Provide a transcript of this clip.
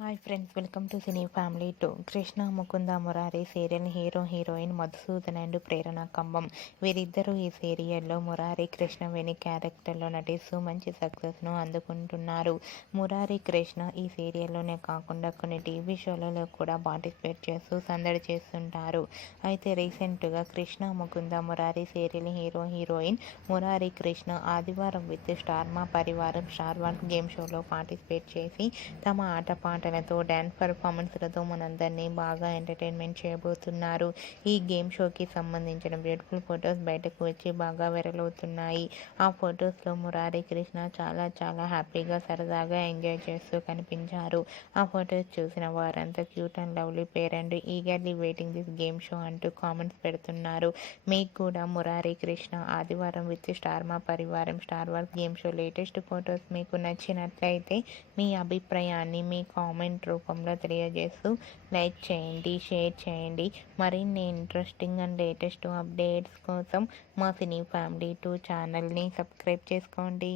Hi friends, welcome to cine family 2. Krishna Mukunda Murari serial hero heroine Madhusudan and Prerana Kambam. వీరిద్దరూ ఈ సీరియల్లో మురారి కృష్ణవేణి క్యారెక్టర్లో నటిస్తూ మంచి సక్సెస్ను అందుకుంటున్నారు. మురారి కృష్ణ ఈ సీరియల్లోనే కాకుండా కొన్ని టీవీ షోలలో కూడా పార్టిసిపేట్ చేస్తూ సందడి చేస్తుంటారు. అయితే రీసెంట్గా Krishna Mukunda Murari serial hero heroine Murari Krishna ఆదివారం విత్ స్టార్ మా పరివారం స్టార్ వన్ గేమ్ షోలో పార్టిసిపేట్ చేసి తమ ఆటపాటలతో డ్యాన్స్ పర్ఫార్మెన్స్లతో మనందరినీ బాగా ఎంటర్టైన్మెంట్ చేయబోతున్నారు. ఈ గేమ్ షోకి సంబంధించిన బ్యూటిఫుల్ ఫొటోస్ బయటకు వచ్చి బాగా వైరల్ అవుతున్నాయి. ఆ ఫొటోస్లో మురారి కృష్ణ చాలా హ్యాపీగా సరదాగా ఎంజాయ్ చేస్తూ కనిపించారు. ఆ ఫొటోస్ చూసిన వారంతా cute and lovely pair and eagerly waiting this game show అంటూ కామెంట్స్ పెడుతున్నారు. మీకు కూడా మురారి కృష్ణ ఆదివారం విత్ స్టార్ మా పరివారం star work game show latest photos మీకు నచ్చినట్లయితే మీ అభిప్రాయాన్ని మీ కామెంట్ రూపంలో తెలియజేస్తూ లైక్ చేయండి, షేర్ చేయండి. మరిన్ని ఇంట్రెస్టింగ్ అండ్ లేటెస్ట్ అప్డేట్స్ కోసం మా సినీ ఫ్యామిలీ 2 ఛానల్ని సబ్స్క్రైబ్ చేసుకోండి.